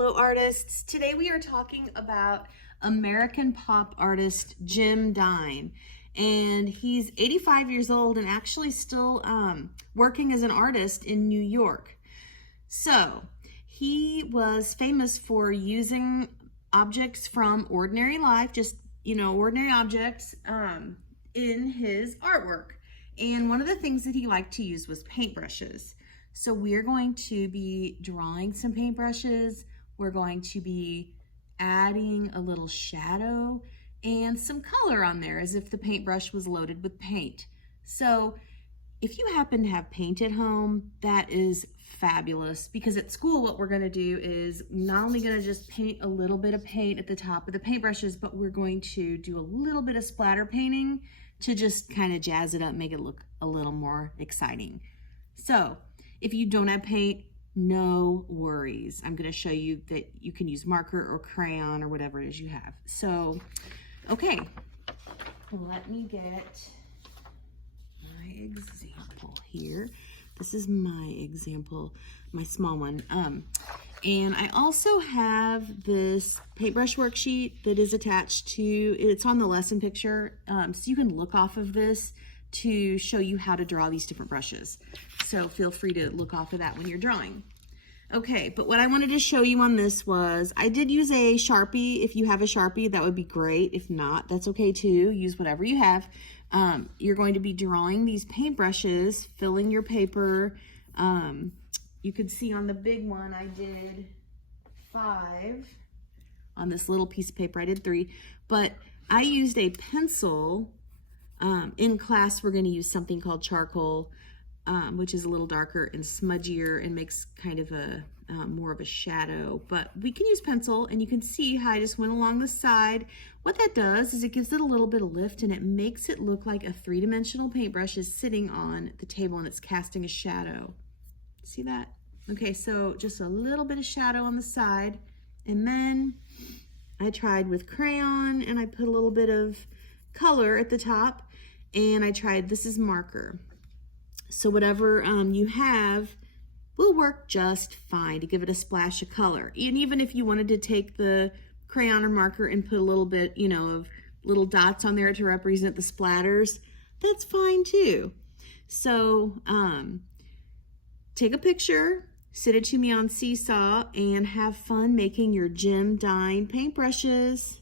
Hello artists. Today we are talking about American pop artist Jim Dine, and he's 85 years old and actually still working as an artist in New York. So he was famous for using objects from ordinary life, just ordinary objects in his artwork. And one of the things that he liked to use was paintbrushes. So we're going to be drawing some paintbrushes. We're going to be adding a little shadow and some color on there as if the paintbrush was loaded with paint. So if you happen to have paint at home, that is fabulous, because at school what we're going to do is not only going to just paint a little bit of paint at the top of the paintbrushes, but we're going to do a little bit of splatter painting to just kind of jazz it up, make it look a little more exciting. So if you don't have paint, no worries. I'm going to show you that you can use marker or crayon or whatever it is you have. So, okay, let me get my example here. This is my example, my small one. And I also have this paintbrush worksheet that is attached to, it's on the lesson picture. So you can look off of this to show you how to draw these different brushes. So feel free to look off of that when you're drawing. Okay, but what I wanted to show you on this was, I did use a Sharpie. If you have a Sharpie, that would be great. If not, that's okay too. Use whatever you have. You're going to be drawing these paintbrushes, filling your paper. You could see on the big one, I did 5. On this little piece of paper, I did 3. But I used a pencil. In class, we're going to use something called charcoal, which is a little darker and smudgier and makes kind of a more of a shadow. But we can use pencil, and you can see how I just went along the side. What that does is it gives it a little bit of lift, and it makes it look like a 3-dimensional paintbrush is sitting on the table and it's casting a shadow. See that? Okay, so just a little bit of shadow on the side. And then I tried with crayon, and I put a little bit of color at the top, and I tried, this is marker. So whatever you have will work just fine to give it a splash of color. And even if you wanted to take the crayon or marker and put a little bit, of little dots on there to represent the splatters, that's fine too. So take a picture, send it to me on Seesaw, and have fun making your Jim Dine paintbrushes.